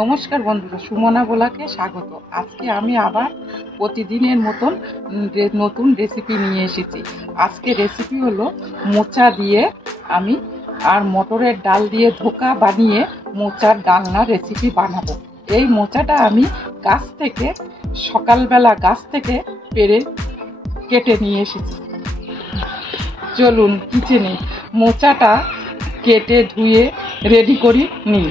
নমস্কার বন্ধুরা, সুমনা বোলাকে স্বাগত। আজকে আমি আবার প্রতিদিনের মতন নতুন রেসিপি নিয়ে এসেছি। আজকে রেসিপি হলো মোচা দিয়ে আমি আর মটরের ডাল দিয়ে ধোকা বানিয়ে মোচার ডালনা রেসিপি বানাবো। এই মোচাটা আমি গাছ থেকে সকালবেলা গাছ থেকে পেড়ে কেটে নিয়ে এসেছি। চলুন কিচেনে মোচাটা কেটে ধুয়ে রেডি করি নিই।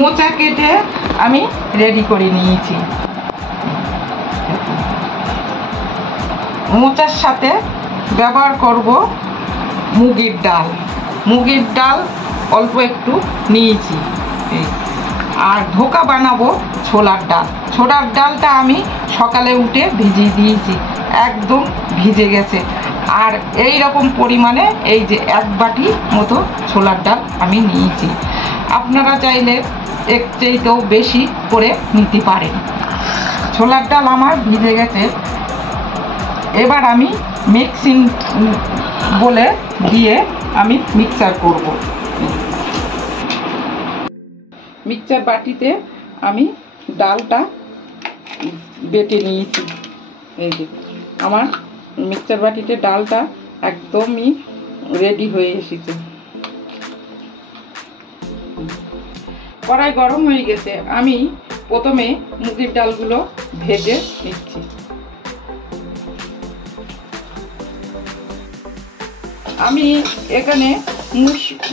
মোচা কেটে আমি রেডি করে নিয়েছি। মোচার সাথে ব্যবহার করব মুগের ডাল। মুগের ডাল অল্প একটু নিয়েছি। আর ধোকা বানাবো ছোলার ডাল। ছোলার ডালটা আমি সকালে উঠে ভিজিয়ে দিয়েছি, একদম ভিজে গেছে। আর এই রকম পরিমাণে এই যে 1 বাটি মতো ছোলার ডাল আমি নিয়েছি। আপনারা চাইলে এর চাইতেও বেশি করে নিতে পারেন। ছোলার ডাল আমার ভিজে গেছে। এবার আমি মিক্সিং বলে দিয়ে আমি মিক্সার করব। মিক্সার বাটিতে আমি ডালটা বেটে নিয়েছি। এই যে আমার মিক্সার বাটিতে ডালটা একদমই রেডি হয়ে এসেছে। কড়াই গরম হয়ে গেছে। আমি প্রথমে মুগের ডালগুলো ভেজে নিচ্ছি। আমি এখানে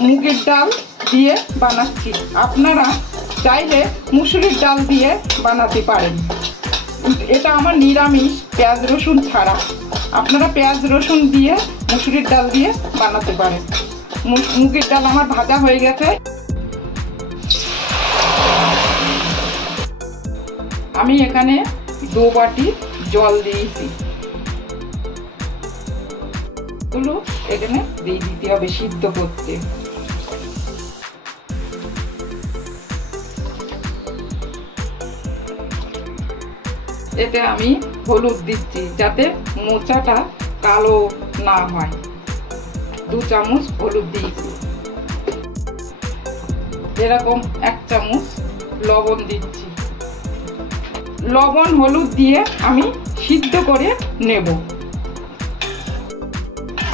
মুগের ডাল দিয়ে বানাচ্ছি। আপনারা চাইলে মুসুরির ডাল দিয়ে বানাতে পারেন। এটা আমার নিরামিষ, পেঁয়াজ রসুন ছাড়া। আপনারা পেঁয়াজ রসুন দিয়ে মুসুরির ডাল দিয়ে বানাতে পারেন। মুগের ডাল আমার ভাজা হয়ে গেছে। আমি এখানে 2 বাটি জল দিয়েছি। এগুলো এখানে দিয়ে দিতে হবে সিদ্ধ করতে। এতে আমি হলুদ দিচ্ছি যাতে মোচাটা কালো না হয়। 2 চামচ হলুদ দিয়েছি। এরকম 1 চামচ লবণ দিচ্ছি। লবণ হলুদ দিয়ে আমি সিদ্ধ করে নেব।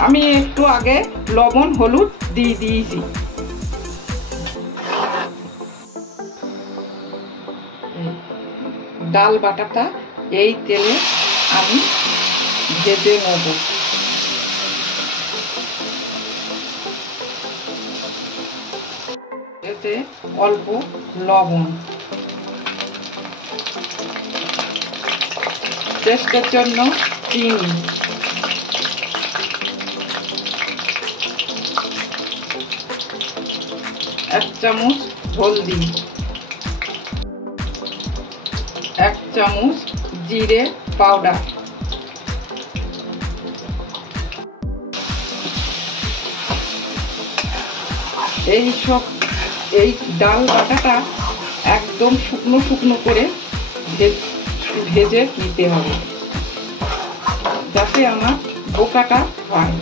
আমি একটু আগে লবণ হলুদ দিয়ে দিয়েছি। ডাল বাটাটা এই তেলে আমি ভেজে নেব। এতে অল্প লবণ, টেস্টের জন্য চিনি, এক চামচ হলদি, 1 চামচ জিরে পাউডার, এই ডাল বাটাটা একদম শুকনো শুকনো করে ভেজে নিতে হবে যাতে আমার ধোকাটা হয়।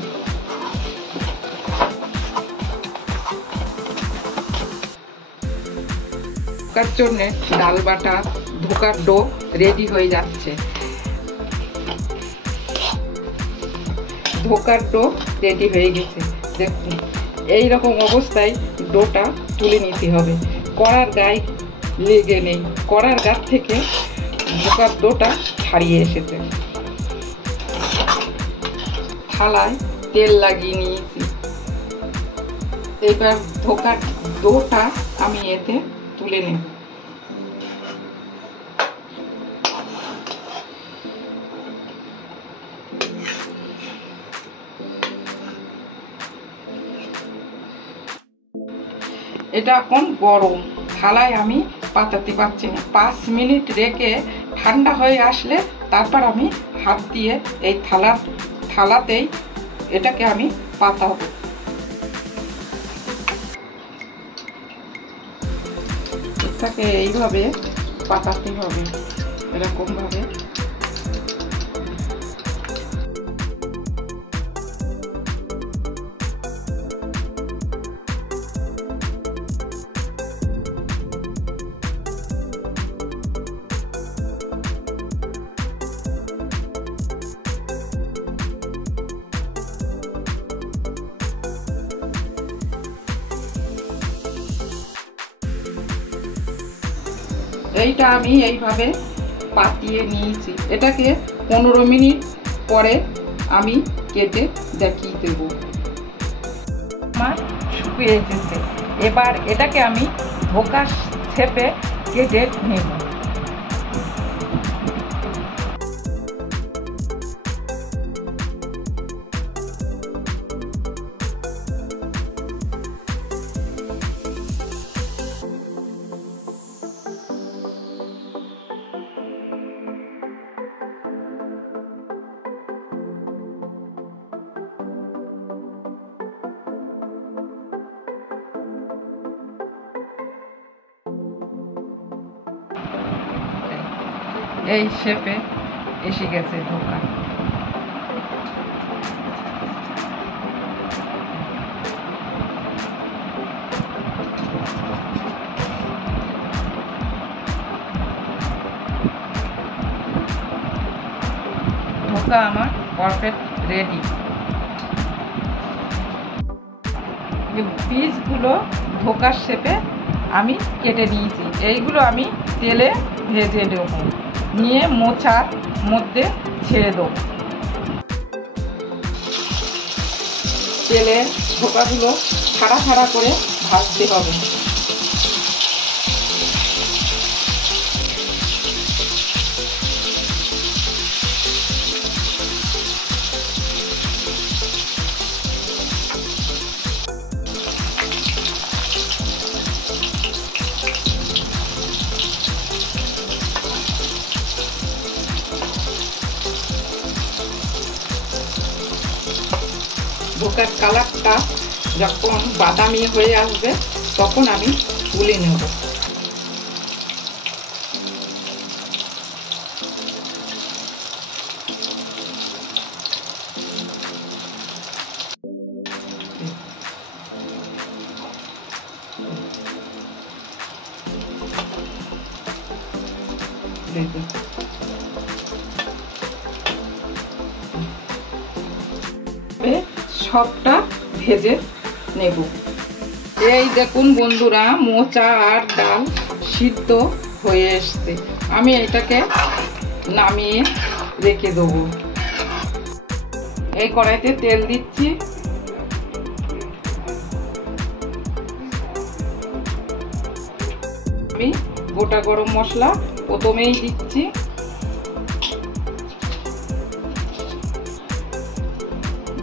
ধোকার জন্য ডাল বাটা ধোকার ডো রেডি হয়ে যাচ্ছে। ধোকার ডো রেডি হয়ে গেছে। দেখুন এই রকম অবস্থায় ডোটা তুলে নিতে হবে। কড়ার গায়ে লেগে নেই। কড়ার গা থেকে ধোকার ডোটা ছাড়িয়ে এসেছে। থালায় তেল লাগিয়ে নিয়েছি। এবার ধোকার ডোটা আমি এতে তুলে নেব। এটা এখন গরম, থালায় আমি পাতাতে পারছি না। 5 মিনিট রেখে ঠান্ডা হয়ে আসলে তারপর আমি হাত দিয়ে এই থালাতেই এটাকে আমি পাতাবো। এটাকে এইভাবে পাতাতে হবে, এরকম ভাবে। এইটা আমি এইভাবে পাতিয়ে নিয়েছি। এটাকে 15 মিনিট পরে আমি কেটে দেখিয়ে দেব। আমার শুকিয়ে এসেছে। এবার এটাকে আমি ধোকা শেপে কেটে নেব। এই শেপে এসে গেছে ধোকা। ধোকা আমার পারফেক্ট রেডি। পিসগুলো ধোকার শেপে আমি কেটে নিয়েছি। এইগুলো আমি তেলে ভেজে নেব, নিয়ে মোচার মধ্যে ছেড়ে দেব। তেলে ধোকাগুলো ছাড়া ছাড়া করে ভাজতে হবে। ধোকার কালারটা যখন বাদামি হয়ে আসবে তখন আমি তুলে নেব। সবটা ভেজে নেব। এই দেখুন বন্ধুরা, মোচা আর ডাল সিদ্ধ হয়ে এসছে। আমি এটাকে নামিয়ে রেখে দেবো। এই কড়াইতে তেল দিচ্ছি। আমি গোটা গরম মশলা প্রথমেই দিচ্ছি।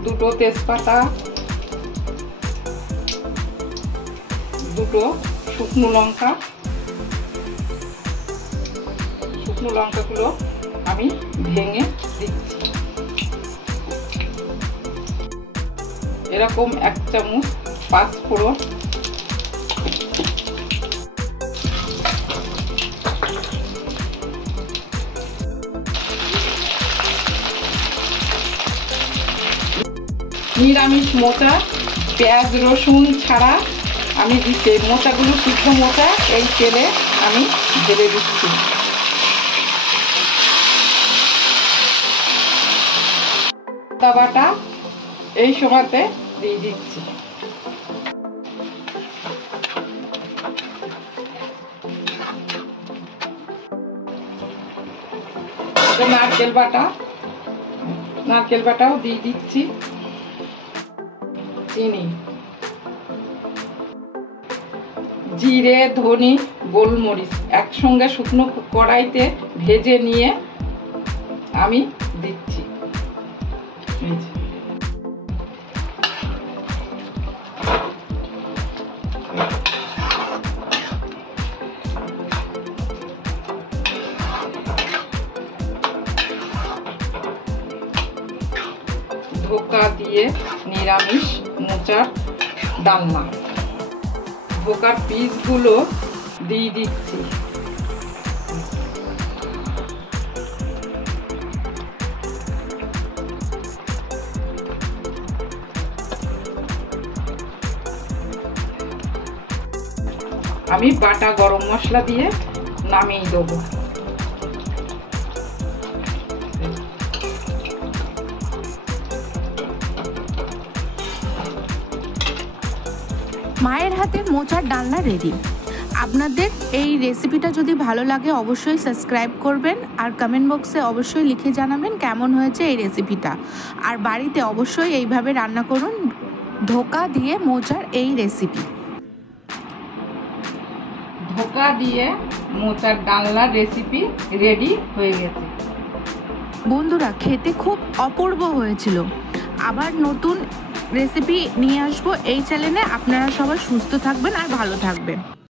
দুটো তেজপাতা, দুটো শুকনো লঙ্কা। শুকনো লঙ্কাগুলো আমি ভেঙে দিচ্ছি। এরকম 1 চামচ পাঁচফোড়ন, নিরামিষ মোচা, পেঁয়াজ রসুন ছাড়া আমি দিচ্ছি। মোচাগুলো সিদ্ধ মোচা এই তেলে আমি ঢেলে দিচ্ছি। আদা বাটা এই সময়তে দিয়ে দিচ্ছি। নারকেল বাটাও দিয়ে দিচ্ছি। চিনি, জিরে, ধনে, গোলমরিচ একসঙ্গে শুকনো কড়াইতে ভেজে নিয়ে আমি দিচ্ছি। ধোকা দিয়ে নিরামিষ মোচার ডালনা। ধোকার পিসগুলো দিয়ে দিচ্ছি। আমি বাটা গরম মশলা দিয়ে নামিয়ে দেবো। মায়ের হাতের মোচার ডালনা রেডি। আপনাদের এই রেসিপিটা যদি ভালো লাগে অবশ্যই সাবস্ক্রাইব করবেন আর কমেন্ট বক্সে অবশ্যই লিখে জানাবেন কেমন হয়েছে এই রেসিপিটা। আর বাড়িতে অবশ্যই এইভাবে রান্না করুন ধোকা দিয়ে মোচার এই রেসিপি। ধোকা দিয়ে মোচার ডালনার রেসিপি রেডি হয়ে গেছে। বন্ধুরা খেতে খুব অপূর্ব হয়েছিল। আবার নতুন রেসিপি নিয়ে আসবো এই চ্যানেলে। আপনারা সবাই সুস্থ থাকবেন আর ভালো থাকবেন।